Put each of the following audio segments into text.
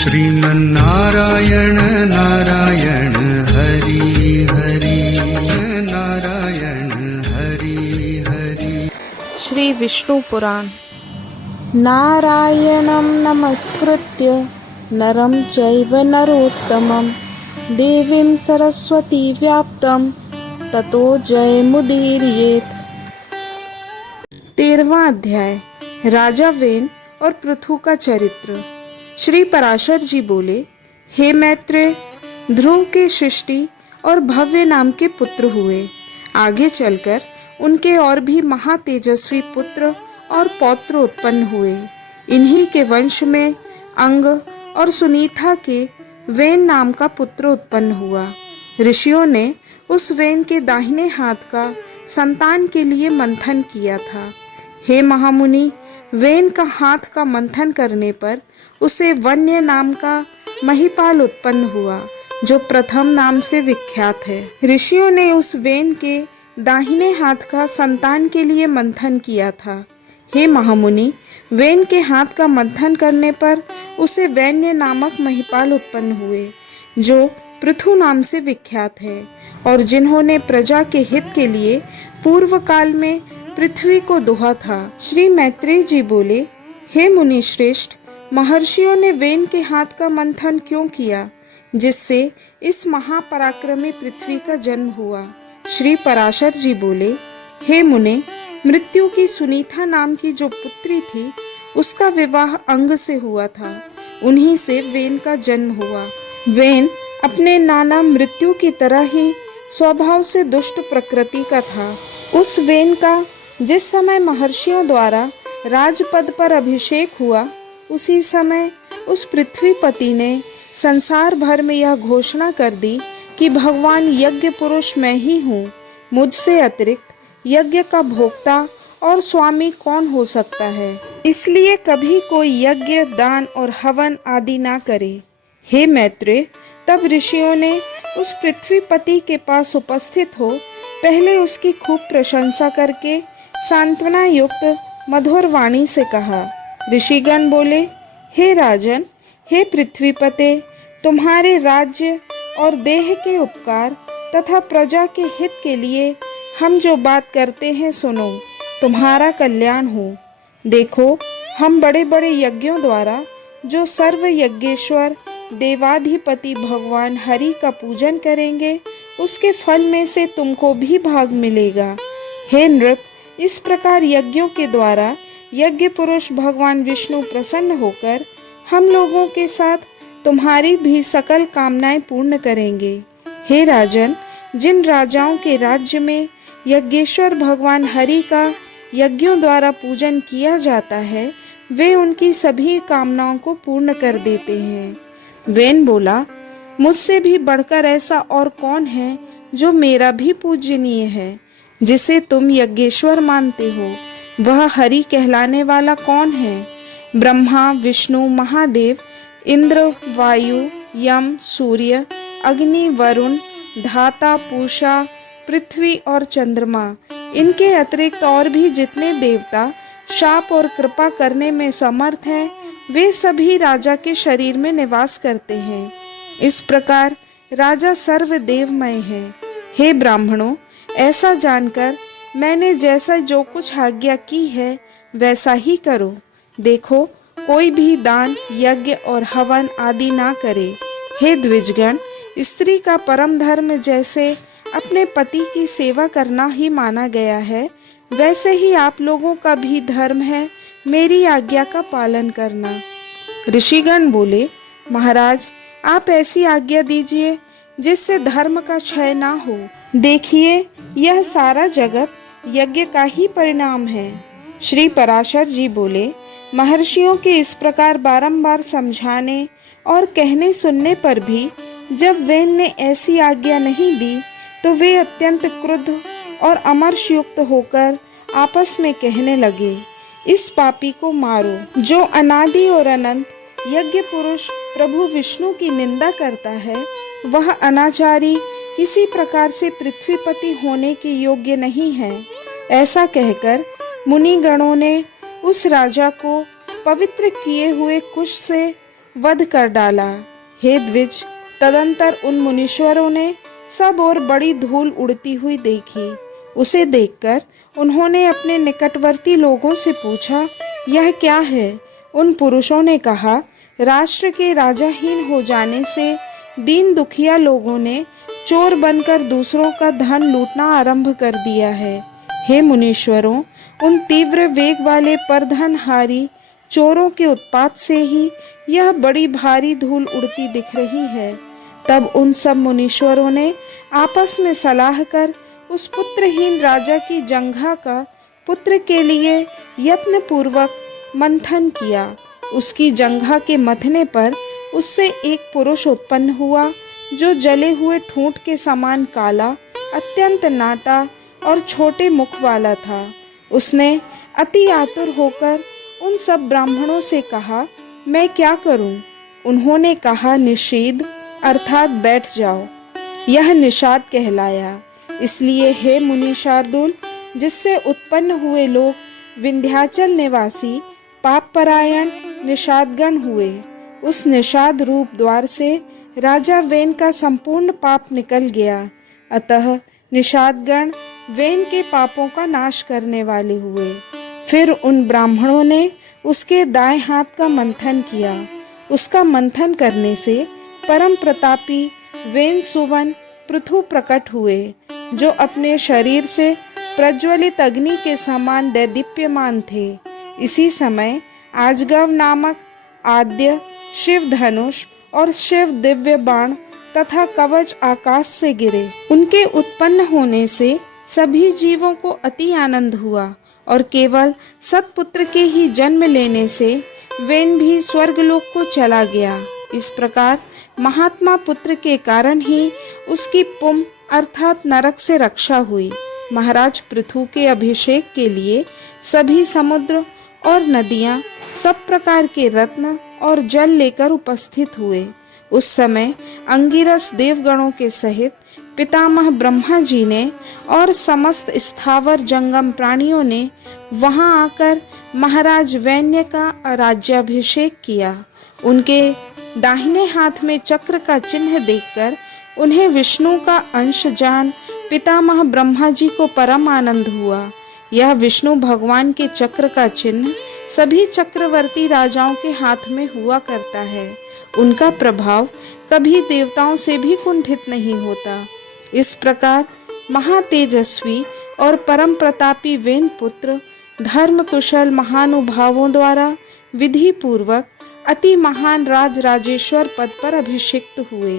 श्रीमन्नारायण नारायण हरि हरि नारायण हरि हरि। श्री विष्णु पुराण। नारायणं नमस्कृत्य नरं चैव नरोत्तमं देवीं सरस्वती व्याप्तं ततो जयमुदीरयेत्। 13वां अध्याय। राजा वेन और पृथु का चरित्र। श्री पराशर जी बोले, हे मैत्रेय, ध्रुव के सृष्टि और भव्य नाम के पुत्र हुए। आगे चलकर उनके और भी महातेजस्वी पुत्र और पौत्र उत्पन्न हुए। इन्हीं के वंश में अंग और सुनीता के वेन नाम का पुत्र उत्पन्न हुआ। ऋषियों ने उस वेन के दाहिने हाथ का संतान के लिए मंथन किया था। हे महामुनि, वेन का हाथ का मंथन करने पर उसे वन्य नाम का महिपाल उत्पन्न हुआ, जो प्रथम नाम से विख्यात है। ऋषियों ने उस वेन के दाहिने हाथ का संतान के लिए मंथन किया था। हे महामुनि, वेन के हाथ का मंथन करने पर उसे वैन्य नामक महिपाल उत्पन्न हुए, जो पृथु नाम से विख्यात है, और जिन्होंने प्रजा के हित के लिए पूर्व काल में पृथ्वी को दोहा था। श्री मैत्रेय जी बोले, हे मुनि श्रेष्ठ, महर्षियों ने वेन के हाथ का मंथन क्यों किया, जिससे इस महापराक्रमी पृथ्वी का जन्म हुआ। श्री पराशर जी बोले, हे मुने, मृत्यु की सुनीता नाम की जो पुत्री थी, उसका विवाह अंग से हुआ था। उन्हीं से वेन का जन्म हुआ। वेन अपने नाना मृत्यु की तरह ही स्वभाव से दुष्ट प्रकृति का था। उस वेन का जिस समय महर्षियों द्वारा राजपद पर अभिषेक हुआ, उसी समय उस पृथ्वीपति ने संसार भर में यह घोषणा कर दी कि भगवान यज्ञ पुरुष मैं ही हूँ। मुझसे अतिरिक्त यज्ञ का भोक्ता और स्वामी कौन हो सकता है, इसलिए कभी कोई यज्ञ, दान और हवन आदि ना करे। हे मैत्रेय, तब ऋषियों ने उस पृथ्वीपति के पास उपस्थित हो पहले उसकी खूब प्रशंसा करके सांत्वना युक्त मधुर वाणी से कहा। ऋषिगण बोले, हे राजन, हे पृथ्वीपते, तुम्हारे राज्य और देह के उपकार तथा प्रजा के हित के लिए हम जो बात करते हैं सुनो, तुम्हारा कल्याण हो। देखो, हम बड़े बड़े यज्ञों द्वारा जो सर्व यज्ञेश्वर देवाधिपति भगवान हरि का पूजन करेंगे, उसके फल में से तुमको भी भाग मिलेगा। हे नृप, इस प्रकार यज्ञों के द्वारा यज्ञ पुरुष भगवान विष्णु प्रसन्न होकर हम लोगों के साथ तुम्हारी भी सकल कामनाएं पूर्ण करेंगे। हे राजन, जिन राजाओं के राज्य में यज्ञेश्वर भगवान हरि का यज्ञों द्वारा पूजन किया जाता है, वे उनकी सभी कामनाओं को पूर्ण कर देते हैं। वेन बोला, मुझसे भी बढ़कर ऐसा और कौन है जो मेरा भी पूजनीय है, जिसे तुम यज्ञेश्वर मानते हो। वह हरि कहलाने वाला कौन है? ब्रह्मा, विष्णु, महादेव, इंद्र, वायु, यम, सूर्य, अग्नि, वरुण, धाता, पूषा, पृथ्वी और चंद्रमा, इनके अतिरिक्त और भी जितने देवता शाप और कृपा करने में समर्थ हैं, वे सभी राजा के शरीर में निवास करते हैं। इस प्रकार राजा सर्वदेवमय है। हे ब्राह्मणों, ऐसा जानकर मैंने जैसा जो कुछ आज्ञा की है वैसा ही करो। देखो, कोई भी दान, यज्ञ और हवन आदि ना करे। हे द्विजगण, स्त्री का परम धर्म जैसे अपने पति की सेवा करना ही माना गया है, वैसे ही आप लोगों का भी धर्म है मेरी आज्ञा का पालन करना। ऋषिगण बोले, महाराज, आप ऐसी आज्ञा दीजिए जिससे धर्म का क्षय ना हो। देखिए, यह सारा जगत यज्ञ का ही परिणाम है। श्री पराशर जी बोले, महर्षियों के इस प्रकार बारंबार समझाने और कहने सुनने पर भी जब वेन ने ऐसी आज्ञा नहीं दी, तो वे अत्यंत क्रुद्ध और अमर्षयुक्त होकर आपस में कहने लगे, इस पापी को मारो, जो अनादि और अनंत यज्ञ पुरुष प्रभु विष्णु की निंदा करता है। वह अनाचारी किसी प्रकार से पृथ्वीपति होने के योग्य नहीं है। ऐसा कहकर मुनि गणों ने उस राजा को पवित्र किए हुए कुश से वध कर डाला। हे द्विज, तदंतर उन मुनीश्वरों ने सब और बड़ी धूल उड़ती हुई देखी। उसे देखकर उन्होंने अपने निकटवर्ती लोगों से पूछा, यह क्या है? उन पुरुषों ने कहा, राष्ट्र के राजाहीन हो जाने से दीन दुखिया लोगों ने चोर बनकर दूसरों का धन लूटना आरंभ कर दिया है। हे मुनीश्वरों, उन तीव्र वेग वाले परधनहारी चोरों के उत्पात से ही यह बड़ी भारी धूल उड़ती दिख रही है। तब उन सब मुनीश्वरों ने आपस में सलाह कर उस पुत्रहीन राजा की जंघा का पुत्र के लिए यत्न पूर्वक मंथन किया। उसकी जंघा के मथने पर उससे एक पुरुष उत्पन्न हुआ जो जले हुए ठूंठ के समान काला, अत्यंत नाटा और छोटे मुख वाला था। उसने अति आतुर होकर उन सब ब्राह्मणों से कहा, मैं क्या करूं? उन्होंने कहा, निषेध अर्थात बैठ जाओ। यह निषाद कहलाया। इसलिए हे मुनि शार्दुल, जिससे उत्पन्न हुए लोग विंध्याचल निवासी पापपरायण निषादगण हुए, उस निषाद रूप द्वार से राजा वेन का संपूर्ण पाप निकल गया। अतः निषादगण वेन के पापों का नाश करने वाले हुए। फिर उन ब्राह्मणों ने उसके दाएं हाथ का मंथन किया। उसका मंथन करने से परम प्रतापी वेन सुवन पृथु प्रकट हुए, जो अपने शरीर से प्रज्वलित अग्नि के समान दैदीप्यमान थे। इसी समय आजगव नामक आद्य शिव धनुष और शिव दिव्य बाण तथा कवच आकाश से गिरे। उनके उत्पन्न होने से सभी जीवों को अति आनंद हुआ और केवल सतपुत्र के ही जन्म लेने से वेन भी स्वर्गलोक को चला गया। इस प्रकार महात्मा पुत्र के कारण ही उसकी पुम अर्थात नरक से रक्षा हुई। महाराज पृथु के अभिषेक के लिए सभी समुद्र और नदियां, सब प्रकार के रत्न और जल लेकर उपस्थित हुए। उस समय अंगिरस देवगणों के सहित पितामह ब्रह्मा जी ने और समस्त स्थावर जंगम प्राणियों ने वहां आकर महाराज वैन्य का राज्याभिषेक किया। उनके दाहिने हाथ में चक्र का चिन्ह देखकर उन्हें विष्णु का अंश जान पितामह ब्रह्मा जी को परम आनंद हुआ। यह विष्णु भगवान के चक्र का चिन्ह सभी चक्रवर्ती राजाओं के हाथ में हुआ करता है। उनका प्रभाव कभी देवताओं से भी कुंठित नहीं होता। इस प्रकार महातेजस्वी और परम प्रतापी वेन पुत्र धर्म कुशल महानुभावों द्वारा विधि पूर्वक अति महान राज राजेश्वर पद पर अभिषिक्त हुए।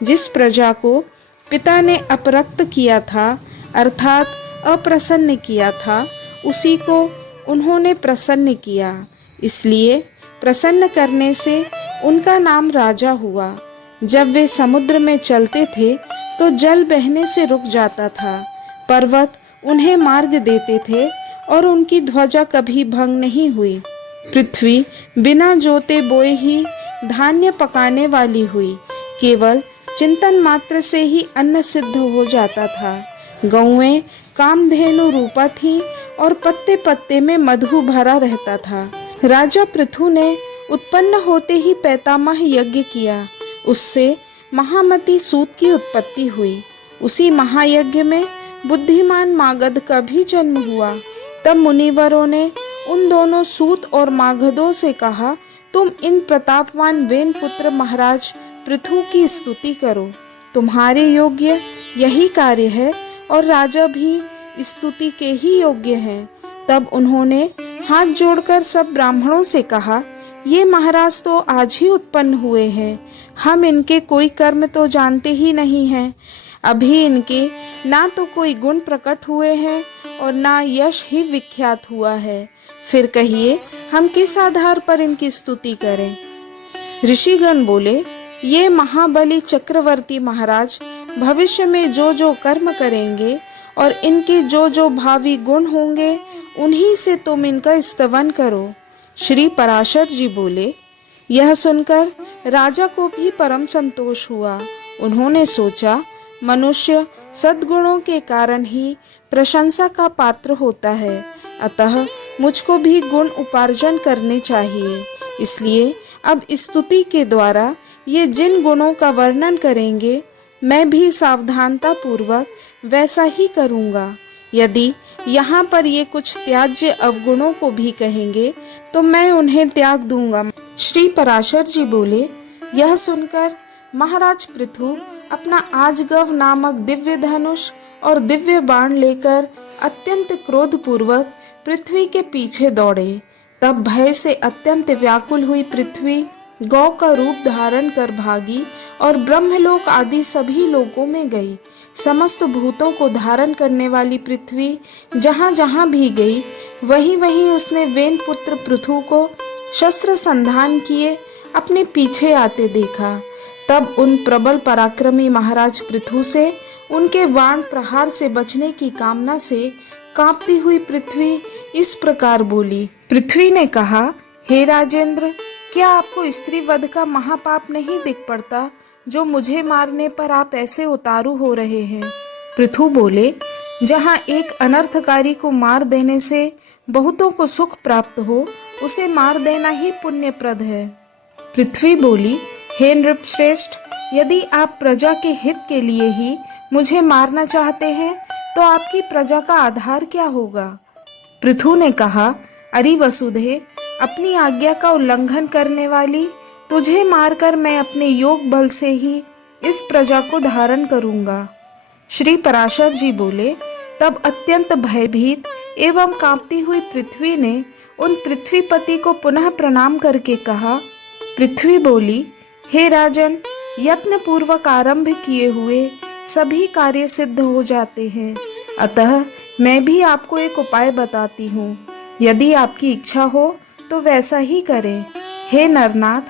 जिस प्रजा को पिता ने अपरक्त किया था अर्थात अप्रसन्न किया था, उसी को उन्होंने प्रसन्न किया। इसलिए प्रसन्न करने से उनका नाम राजा हुआ। जब वे समुद्र में चलते थे तो जल बहने से रुक जाता था, पर्वत उन्हें मार्ग देते थे और उनकी ध्वजा कभी भंग नहीं हुई। पृथ्वी बिना जोते बोए ही धान्य पकाने वाली हुई, केवल चिंतन मात्र से ही अन्न सिद्ध हो जाता था। गौएं कामधेनु रूपा थी और पत्ते पत्ते में मधु भरा रहता था। राजा पृथु ने उत्पन्न होते ही पैतामह यज्ञ किया, उससे महामती सूत की उत्पत्ति हुई। उसी महायज्ञ में बुद्धिमान मागध का भी जन्म हुआ। तब मुनिवरों ने उन दोनों सूत और मागधों से कहा, तुम इन प्रतापवान वेन पुत्र महाराज पृथु की स्तुति करो, तुम्हारे योग्य यही कार्य है और राजा भी स्तुति के ही योग्य हैं। तब उन्होंने हाथ जोड़कर सब ब्राह्मणों से कहा, ये महाराज तो आज ही उत्पन्न हुए हैं, हम इनके कोई कर्म तो जानते ही नहीं हैं। अभी इनके ना तो कोई गुण प्रकट हुए हैं और ना यश ही विख्यात हुआ है, फिर कहिए हम किस आधार पर इनकी स्तुति करें। ऋषिगण बोले, ये महाबली चक्रवर्ती महाराज भविष्य में जो जो कर्म करेंगे और इनके जो जो भावी गुण होंगे, उन्हीं से तुम इनका स्तवन करो। श्री पराशर जी बोले, यह सुनकर राजा को भी परम संतोष हुआ। उन्होंने सोचा, मनुष्य सद्गुणों के कारण ही प्रशंसा का पात्र होता है, अतः मुझको भी गुण उपार्जन करने चाहिए। इसलिए अब स्तुति के द्वारा ये जिन गुणों का वर्णन करेंगे, मैं भी सावधानता पूर्वक वैसा ही करूँगा। यदि यहाँ पर ये कुछ त्याज्य अवगुणों को भी कहेंगे तो मैं उन्हें त्याग दूंगा। श्री पराशर जी बोले, यह सुनकर महाराज पृथु अपना आजगव नामक दिव्य धनुष और दिव्य बाण लेकर अत्यंत क्रोधपूर्वक पृथ्वी के पीछे दौड़े। तब भय से अत्यंत व्याकुल हुई पृथ्वी गौ का रूप धारण कर भागी और ब्रह्मलोक आदि सभी लोकों में गई। समस्त भूतों को धारण करने वाली पृथ्वी जहाँ जहाँ भी गई, वहीं वहीं उसने वेन पुत्र पृथु को शस्त्र संधान किए अपने पीछे आते देखा। तब उन प्रबल पराक्रमी महाराज पृथु से उनके बाण प्रहार से बचने की कामना से कांपती हुई पृथ्वी इस प्रकार बोली। पृथ्वी ने कहा, हे राजेंद्र, क्या आपको स्त्री वध का महापाप नहीं दिख पड़ता जो मुझे मारने पर आप ऐसे उतारू हो रहे हैं? पृथु बोले, जहाँ एक अनर्थकारी को मार देने से बहुतों को सुख प्राप्त हो, उसे मार देना ही पुण्यप्रद है। पृथ्वी बोली, हे नृपश्रेष्ठ, यदि आप प्रजा के हित के लिए ही मुझे मारना चाहते हैं तो आपकी प्रजा का आधार क्या होगा? पृथु ने कहा, अरे वसुधे, अपनी आज्ञा का उल्लंघन करने वाली, तुझे मारकर मैं अपने योग बल से ही इस प्रजा को धारण करूंगा। श्री पराशर जी बोले, तब अत्यंत भयभीत एवं कांपती हुई पृथ्वी ने उन पृथ्वीपति को पुनः प्रणाम करके कहा। पृथ्वी बोली, हे राजन, यत्न पूर्वक आरंभ किए हुए सभी कार्य सिद्ध हो जाते हैं, अतः मैं भी आपको एक उपाय बताती हूँ। यदि आपकी इच्छा हो तो वैसा ही करें। हे नरनाथ,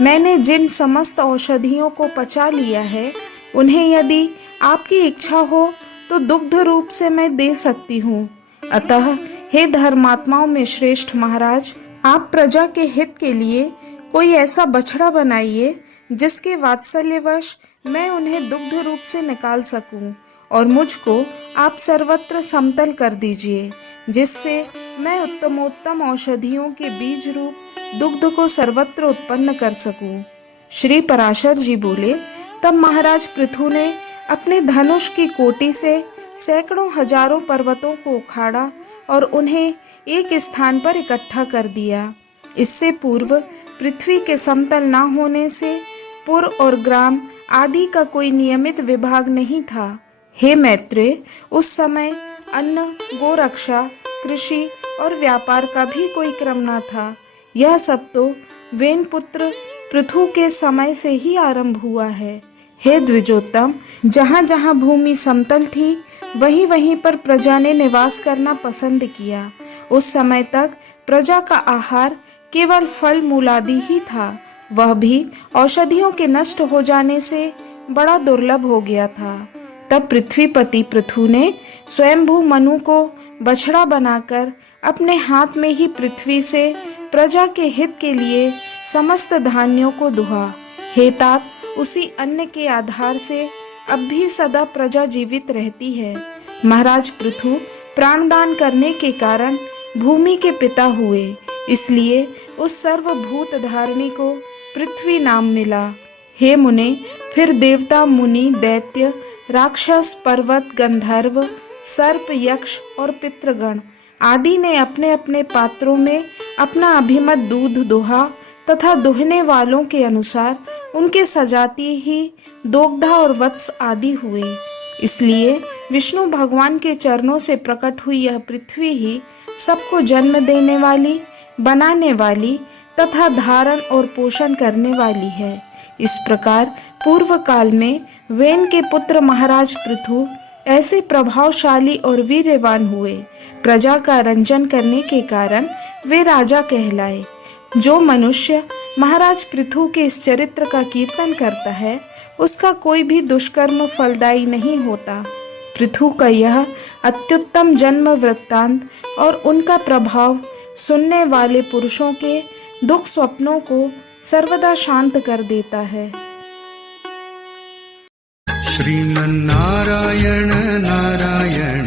मैंने जिन समस्त औषधियों को पचा लिया है, उन्हें यदि आपकी इच्छा हो तो दुग्ध रूप से मैं दे सकती हूँ। अतः हे धर्मात्माओं में श्रेष्ठ महाराज, आप प्रजा के हित के लिए कोई ऐसा बछड़ा बनाइए जिसके वात्सल्यवश मैं उन्हें दुग्ध रूप से निकाल सकूं, और मुझको आप सर्वत्र समतल कर दीजिए, जिससे मैं उत्तमोत्तम औषधियों के बीज रूप दुग्ध को सर्वत्र उत्पन्न कर सकूं। श्री पराशर जी बोले, तब महाराज पृथु ने अपने धनुष की कोटि से सैकड़ों हजारों पर्वतों को उखाड़ा और उन्हें एक स्थान पर इकट्ठा कर दिया। इससे पूर्व पृथ्वी के समतल न होने से पुर और ग्राम आदि का कोई नियमित विभाग नहीं था। हे मैत्रेय, उस समय अन्न, गोरक्षा, कृषि और व्यापार का भी कोई क्रम न था। यह सब तो वेन पुत्र पृथु के समय से ही आरंभ हुआ है। हे द्विजोत्तम, जहाँ जहाँ भूमि समतल थी, वहीं वहीं पर प्रजा ने निवास करना पसंद किया। उस समय तक प्रजा का आहार केवल फल मूलादि ही था, वह भी औषधियों के नष्ट हो जाने से बड़ा दुर्लभ हो गया था। तब पृथ्वीपति पृथु ने स्वयंभू मनु को बछड़ा बनाकर अपने हाथ में ही पृथ्वी से प्रजा के हित के लिए समस्त धान्यों को दुहा। हे तात, उसी अन्न के आधार से अब भी सदा प्रजा जीवित रहती है। महाराज पृथु प्राणदान करने के कारण भूमि के पिता हुए, इसलिए उस सर्वभूत धारिणी को पृथ्वी नाम मिला। हे मुने, फिर देवता, मुनि, दैत्य, राक्षस, पर्वत, गंधर्व, सर्प, यक्ष और पितृगण आदि ने अपने अपने पात्रों में अपना अभिमत दूध दुहा तथा दुहने वालों के अनुसार उनके सजाती ही दोग्धा और वत्स आदि हुए। इसलिए विष्णु भगवान के चरणों से प्रकट हुई यह पृथ्वी ही सबको जन्म देने वाली, बनाने वाली तथा धारण और पोषण करने वाली है। इस प्रकार पूर्व काल में वेन के पुत्र महाराज पृथु ऐसे प्रभावशाली और वीर्यवान हुए। प्रजा का रंजन करने के कारण वे राजा कहलाए। जो मनुष्य महाराज पृथु के इस चरित्र का कीर्तन करता है, उसका कोई भी दुष्कर्म फलदायी नहीं होता। पृथु का यह अत्युत्तम जन्म वृत्तांत और उनका प्रभाव सुनने वाले पुरुषों के दुख स्वप्नों को सर्वदा शांत कर देता है। श्रीमन्नारायण नारायण